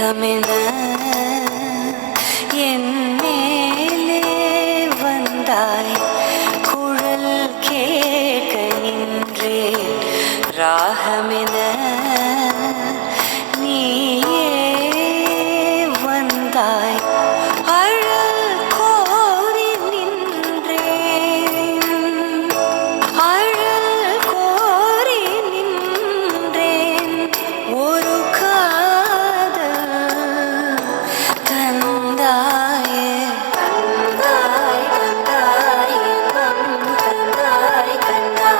மேகமென என் மேலே வந்தாய், குழல் கேட்க நின்றேன் ராகமென நீயே வந்தாய், அழல் கோரி நின்றேன், அழல் கோரி நின்றேன். ஒரு காதல் தந்தாயே, தந்தாய் தந்தாய் இன்பம் தந்தாய் கண்ணா,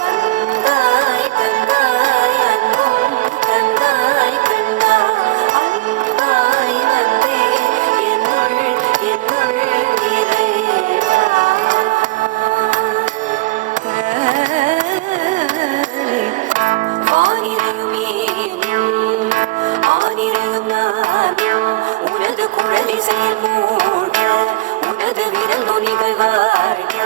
தந்தாய் தந்தாய் அன்பும் தந்தாய் கண்ணா, அன்பாய் வந்தே என்னுள் நிறைவா. வானிறையும் ஆனிறையும் நானும் உனது குழலிசையில் மூழ்க, உனது விரல் நுனிகள் வாழ்க.